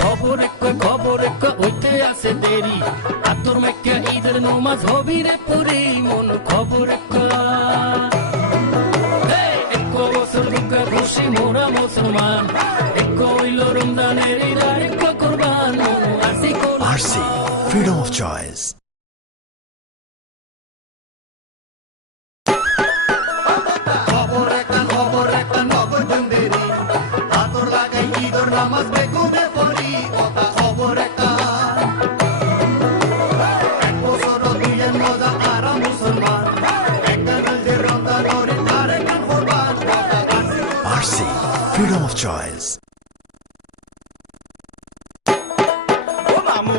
খবর হইতে আছে দেরি আতর মাইকা ঈদের নমাজ হবি রে পুরি মন খবর এক বছর দুঃখ খুশি মোরা মুসলমান এক হইল রমজানের ঈদ আর এক কুরবান RC, freedom of choice. খবর একটা নগদ দেরি আতর লাগাই ঈদের নামাজ বেগুনে পড়ি কথা খবর একটা এক বছর দুইয়ের মজা আরা মুসলমান একটা নজর রমজানের ঈদ আর এক কুরবান RC, freedom of choice. ও মামু